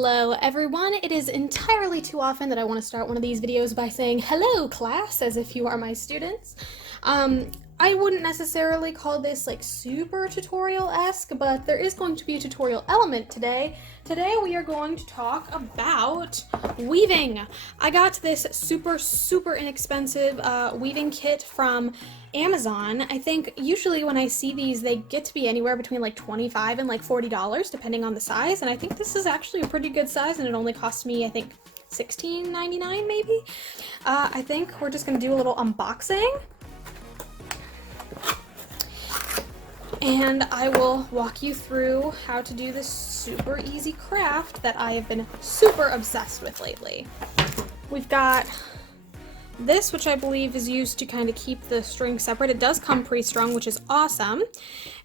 Hello everyone! It is entirely too often that I want to start one of these videos by saying hello class, as if you are my students. I wouldn't necessarily call this like super tutorial-esque, but there is going to be a tutorial element today. Today we are going to talk about weaving. I got this super inexpensive weaving kit from Amazon. I think usually when I see these they get to be anywhere between like $25 and like $40 depending on the size, and I think this is actually a pretty good size and it only cost me I think $16.99 maybe. I think we're just gonna do a little unboxing and I will walk you through how to do this super easy craft that I have been super obsessed with lately. We've got this, which I believe is used to kind of keep the string separate. It does come pre-strung, which is awesome.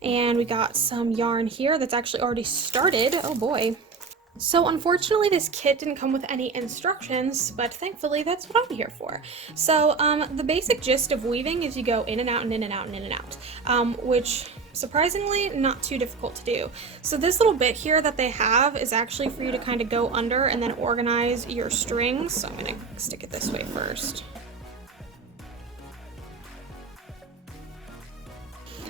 And we got some yarn here that's actually already started. Oh boy. So unfortunately this kit didn't come with any instructions, but thankfully that's what I'm here for. So the basic gist of weaving is you go in and out and in and out and in and out, which surprisingly not too difficult to do. So this little bit here that they have is actually for you to kind of go under and then organize your strings. So I'm gonna stick it this way first.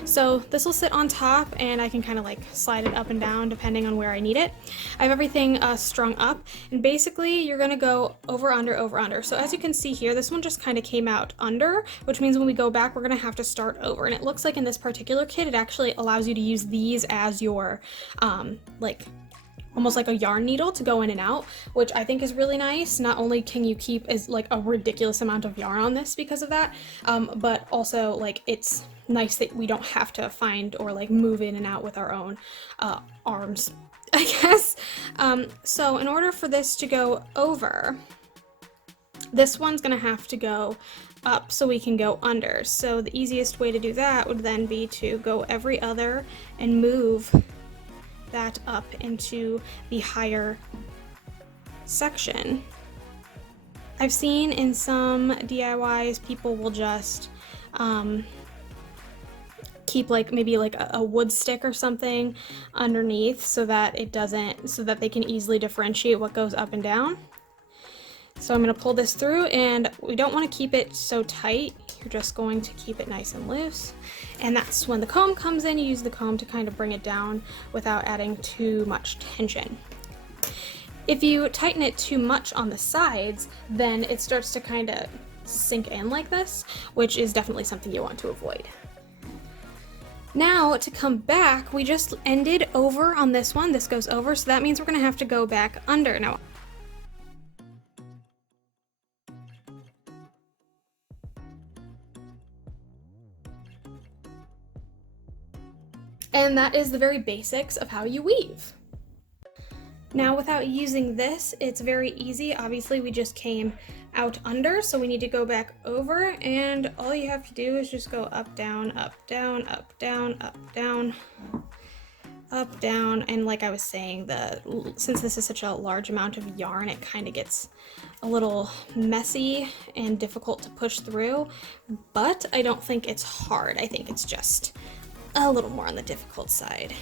So this will sit on top and I can kind of like slide it up and down depending on where I need it. I have everything strung up, and basically you're going to go over, under, over, under. So as you can see here, this one just kind of came out under, which means when we go back we're going to have to start over. And it looks like in this particular kit it actually allows you to use these as your like almost like a yarn needle to go in and out, which I think is really nice. Not only can you keep as like a ridiculous amount of yarn on this because of that, but also like it's nice that we don't have to find or like move in and out with our own arms, I guess. So in order for this to go over, this one's gonna have to go up so we can go under. So the easiest way to do that would then be to go every other and move that up into the higher section. I've seen in some DIYs people will just keep like maybe like a wood stick or something underneath so that it doesn't, so that they can easily differentiate what goes up and down. So I'm going to pull this through, and we don't want to keep it so tight. You're just going to keep it nice and loose. And that's when the comb comes in. You use the comb to kind of bring it down without adding too much tension. If you tighten it too much on the sides, then it starts to kind of sink in like this, which is definitely something you want to avoid. Now to come back, we just ended over on this one. This goes over, so that means we're going to have to go back under. Now, and that is the very basics of how you weave. Now without using this, it's very easy. Obviously we just came out under, so we need to go back over, and all you have to do is just go up, down, up, down, up, down, up, down, up, down. And like I was saying, since this is such a large amount of yarn, it kind of gets a little messy and difficult to push through, but I don't think it's hard. I think it's just a little more on the difficult side.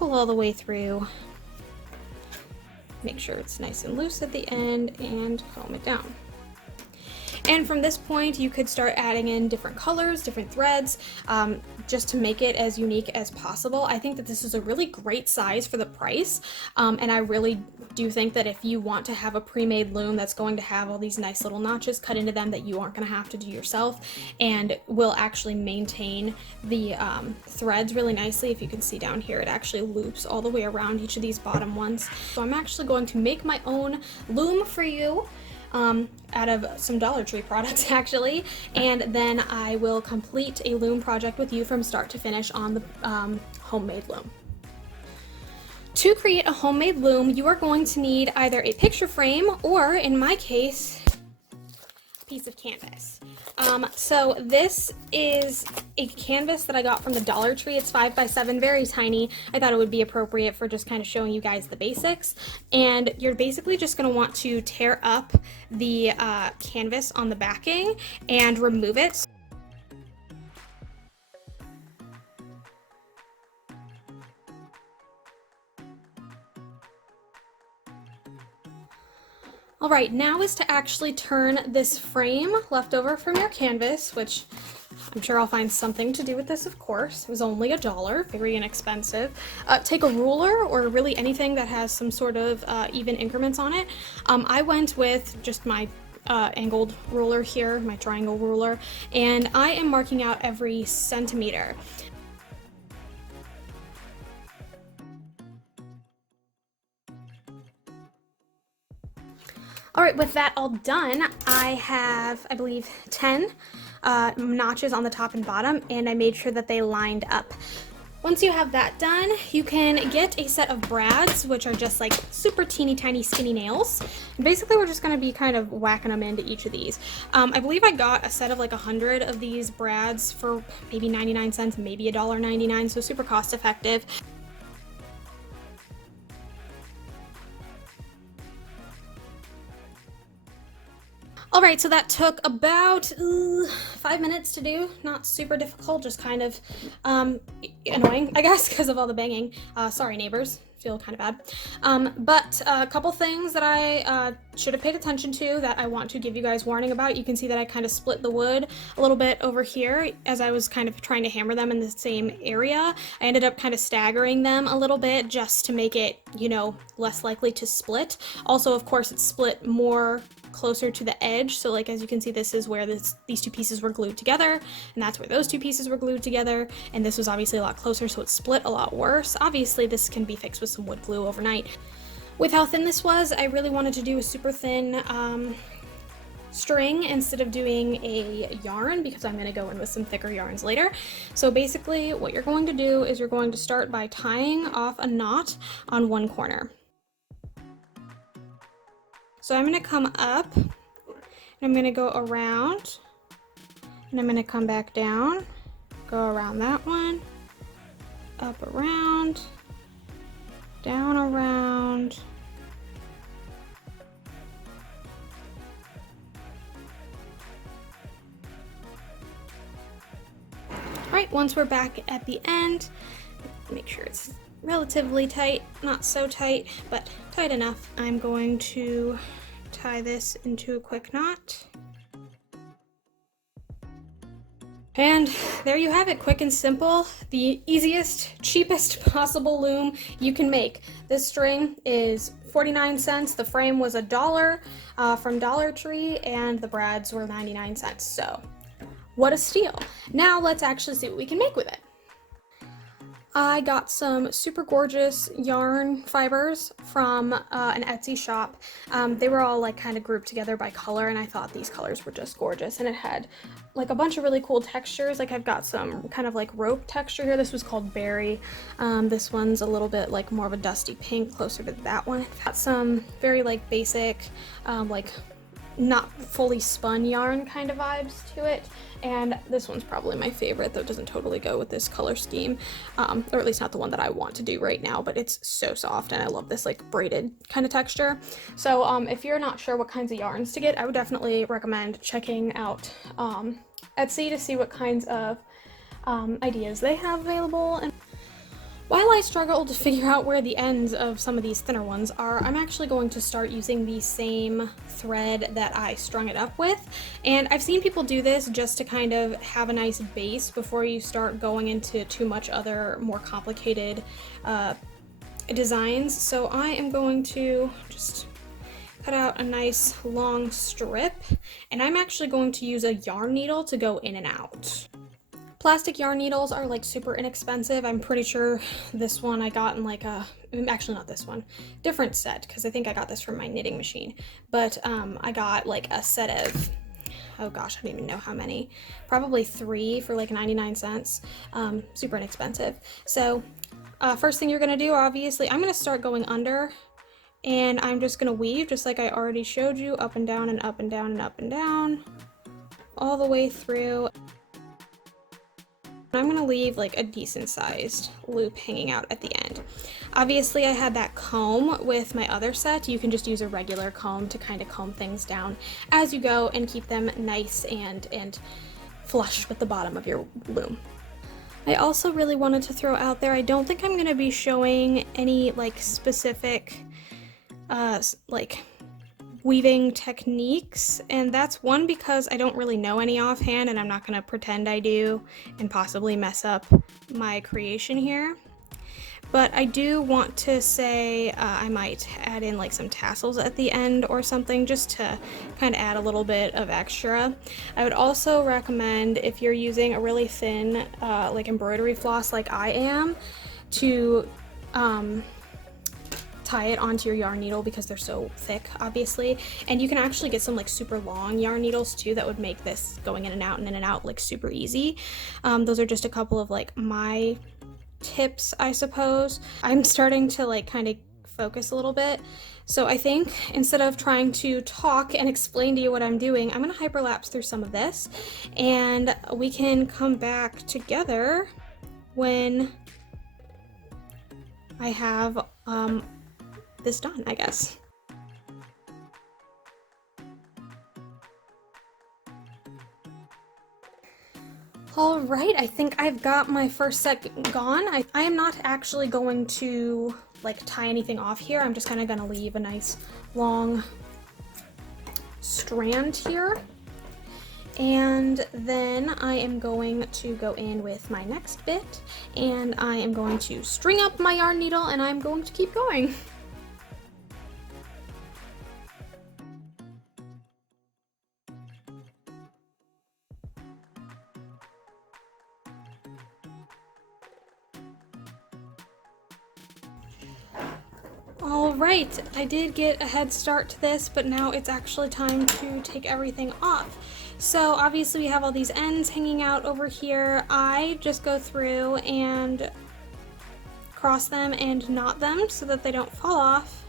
Pull all the way through, make sure it's nice and loose at the end, and comb it down. And from this point you could start adding in different colors, different threads, just to make it as unique as possible. I think that this is a really great size for the price, and I really do think that if you want to have a pre-made loom that's going to have all these nice little notches cut into them that you aren't going to have to do yourself, and will actually maintain the threads really nicely. If you can see down here, it actually loops all the way around each of these bottom ones. So I'm actually going to make my own loom for you, out of some Dollar Tree products actually, and then I will complete a loom project with you from start to finish on the homemade loom. To create a homemade loom, you are going to need either a picture frame or, in my case, a piece of canvas. So this is a canvas that I got from the Dollar Tree. It's 5 by 7, very tiny. I thought it would be appropriate for just kind of showing you guys the basics. And you're basically just going to want to tear up the canvas on the backing and remove it. All right, now is to actually turn this frame left over from your canvas, which I'm sure I'll find something to do with this, of course. It was only $1, very inexpensive. Take a ruler or really anything that has some sort of even increments on it. I went with just my angled ruler here, my triangle ruler, and I am marking out every centimeter. All right, with that all done, I have, I believe, 10 notches on the top and bottom, and I made sure that they lined up. Once you have that done, you can get a set of brads, which are just like super teeny tiny skinny nails. And basically, we're just gonna be kind of whacking them into each of these. I believe I got a set of like 100 of these brads for maybe 99 cents, maybe $1.99, so super cost effective. All right, so that took about 5 minutes to do. Not super difficult, just kind of annoying, I guess, because of all the banging. Sorry, neighbors. Feel kind of bad. But a couple things that I should have paid attention to that I want to give you guys warning about. You can see that I kind of split the wood a little bit over here as I was kind of trying to hammer them in the same area. I ended up kind of staggering them a little bit just to make it, you know, less likely to split. Also, of course, it's split more closer to the edge, so like as you can see, this is where these two pieces were glued together, and that's where those two pieces were glued together, and this was obviously a lot closer, so it split a lot worse. Obviously this can be fixed with some wood glue overnight. With how thin this was, I really wanted to do a super thin string instead of doing a yarn, because I'm going to go in with some thicker yarns later. So basically what you're going to do is you're going to start by tying off a knot on one corner. So I'm going to come up, and I'm going to go around, and I'm going to come back down, go around that one, up around, down around, Alright, once we're back at the end, make sure it's relatively tight, not so tight, but tight enough. I'm going to tie this into a quick knot. And there you have it, quick and simple, the easiest, cheapest possible loom you can make. This string is 49 cents, the frame was $1 from Dollar Tree, and the brads were 99 cents, so what a steal. Now let's actually see what we can make with it. I got some super gorgeous yarn fibers from an Etsy shop. They were all like kind of grouped together by color, and I thought these colors were just gorgeous, and it had like a bunch of really cool textures. Like I've got some kind of like rope texture here. This was called berry. This one's a little bit like more of a dusty pink, closer to that one. I've got some very like basic like not fully spun yarn kind of vibes to it, and this one's probably my favorite, though it doesn't totally go with this color scheme, or at least not the one that I want to do right now, but it's so soft and I love this like braided kind of texture. So if you're not sure what kinds of yarns to get, I would definitely recommend checking out Etsy to see what kinds of ideas they have available. And while I struggle to figure out where the ends of some of these thinner ones are, I'm actually going to start using the same thread that I strung it up with. And I've seen people do this just to kind of have a nice base before you start going into too much other more complicated designs. So I am going to just cut out a nice long strip, and I'm actually going to use a yarn needle to go in and out. Plastic yarn needles are like super inexpensive. I'm pretty sure this one I got in like a, actually not this one, different set, because I think I got this from my knitting machine. But I got like a set of, oh gosh, I don't even know how many, probably 3 for like 99 cents. Super inexpensive. So first thing you're gonna do, obviously, I'm gonna start going under, and I'm just gonna weave just like I already showed you, up and down and up and down and up and down, all the way through. I'm going to leave like a decent sized loop hanging out at the end. Obviously I had that comb with my other set. You can just use a regular comb to kind of comb things down as you go and keep them nice and flush with the bottom of your loom. I also really wanted to throw out there, I don't think I'm going to be showing any like specific like weaving techniques, and that's one because I don't really know any offhand and I'm not going to pretend I do and possibly mess up my creation here. But I do want to say I might add in like some tassels at the end or something just to kind of add a little bit of extra. I would also recommend, if you're using a really thin like embroidery floss like I am, to tie it onto your yarn needle because they're so thick, obviously. And you can actually get some like super long yarn needles too that would make this going in and out and in and out like super easy. Those are just a couple of like my tips, I suppose. I'm starting to like kind of focus a little bit. So I think instead of trying to talk and explain to you what I'm doing, I'm gonna hyperlapse through some of this and we can come back together when I have this done, I guess. All right, I think I've got my first set gone. I am not actually going to like tie anything off here. I'm just kind of gonna leave a nice long strand here. And then I am going to go in with my next bit and I am going to string up my yarn needle and I'm going to keep going. Alright, I did get a head start to this, but now it's actually time to take everything off. So obviously we have all these ends hanging out over here. I just go through and cross them and knot them so that they don't fall off.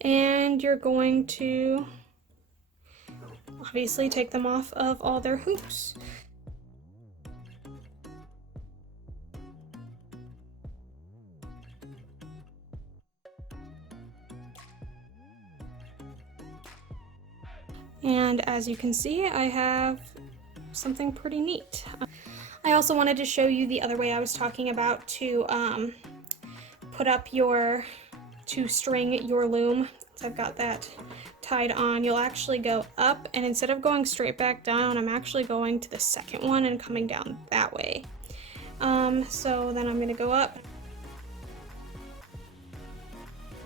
And you're going to obviously take them off of all their hoops. And as you can see, I have something pretty neat. I also wanted to show you the other way I was talking about to string your loom. So I've got that tied on. You'll actually go up, and instead of going straight back down, I'm actually going to the second one and coming down that way. So then I'm going to go up,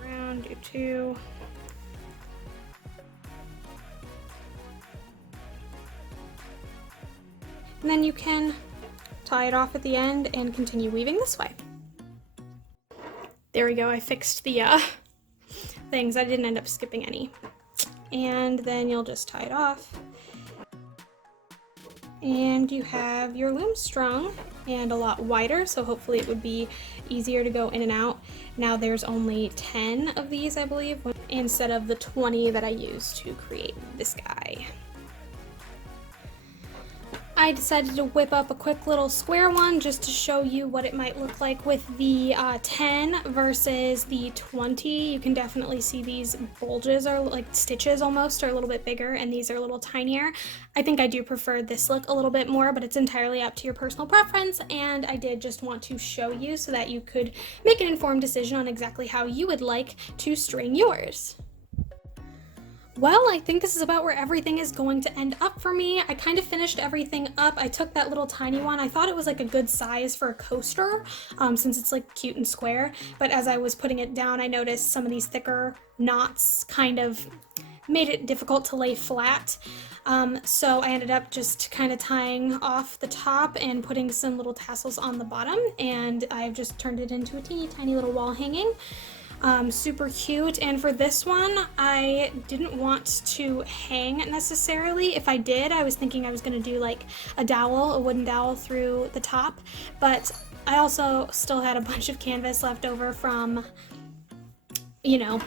around, do two, and then you can tie it off at the end and continue weaving this way. There we go, I fixed the things. I didn't end up skipping any. And then you'll just tie it off. And you have your loom strung and a lot wider, so hopefully it would be easier to go in and out. Now there's only 10 of these, I believe, instead of the 20 that I used to create this guy. I decided to whip up a quick little square one just to show you what it might look like with the 10 versus the 20. You can definitely see these bulges, are like stitches almost, are a little bit bigger, and these are a little tinier. I think I do prefer this look a little bit more, but it's entirely up to your personal preference, and I did just want to show you so that you could make an informed decision on exactly how you would like to string yours. Well, I think this is about where everything is going to end up for me. I kind of finished everything up. I took that little tiny one. I thought it was like a good size for a coaster, since it's like cute and square. But as I was putting it down, I noticed some of these thicker knots kind of made it difficult to lay flat. So I ended up just kind of tying off the top and putting some little tassels on the bottom. And I've just turned it into a teeny tiny little wall hanging. Super cute. And for this one, I didn't want to hang necessarily. If I did, I was thinking I was going to do like a dowel, a wooden dowel through the top, but I also still had a bunch of canvas left over from, you know,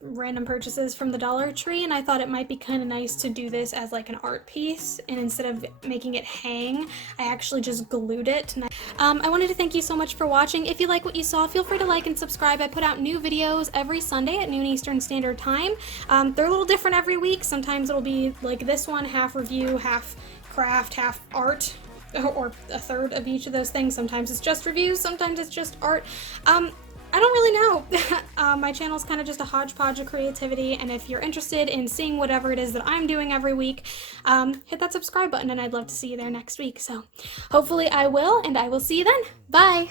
random purchases from the Dollar Tree, and I thought it might be kind of nice to do this as like an art piece, and instead of making it hang, I actually just glued it. And I wanted to thank you so much for watching. If you like what you saw, feel free to like and subscribe. I put out new videos every Sunday at noon Eastern Standard Time. They're a little different every week. Sometimes it'll be like this one, half review, half craft, half art, or a third of each of those things. Sometimes it's just reviews, sometimes it's just art. I don't really know. My channel's kind of just a hodgepodge of creativity, and if you're interested in seeing whatever it is that I'm doing every week, hit that subscribe button, and I'd love to see you there next week. So hopefully I will, and I will see you then. Bye!